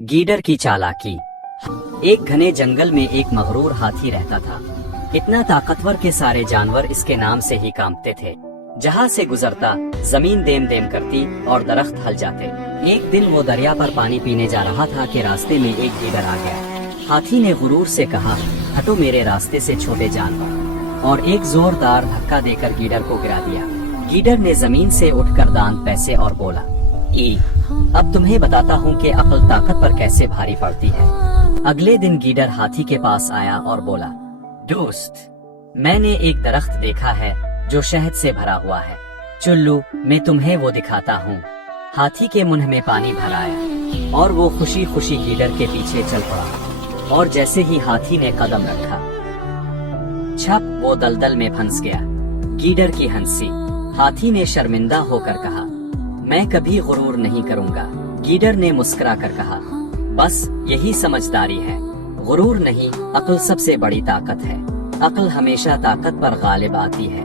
गीडर की चालाकी। एक घने जंगल में एक मगरूर हाथी रहता था। इतना ताकतवर के सारे जानवर इसके नाम से ही कांपते थे। जहाँ से गुजरता जमीन देम देम करती और दरख्त हल जाते। एक दिन वो दरिया पर पानी पीने जा रहा था कि रास्ते में एक गीडर आ गया। हाथी ने गुरूर से कहा, हटो मेरे रास्ते से छोटे जानवर, और एक जोरदार धक्का देकर गीडर को गिरा दिया। गीडर ने जमीन से उठकर दांत पैसे और बोला, अब तुम्हें बताता हूँ कि अक्ल ताकत पर कैसे भारी पड़ती है। अगले दिन गीडर हाथी के पास आया और बोला, दोस्त, मैंने एक दरख्त देखा है जो शहद से भरा हुआ है। चुल्लू, मैं तुम्हें वो दिखाता हूँ। हाथी के मुंह में पानी भर आया और वो खुशी खुशी गीडर के पीछे चल पड़ा। और जैसे ही हाथी ने कदम रखा, छप वो दलदल में फंस गया। गीडर की हंसी। हाथी ने शर्मिंदा होकर कहा, मैं कभी गुरूर नहीं करूंगा। गीडर ने मुस्कुरा कर कहा, बस यही समझदारी है। गुरूर नहीं, अक्ल सबसे बड़ी ताकत है। अक्ल हमेशा ताकत पर गालिब आती है।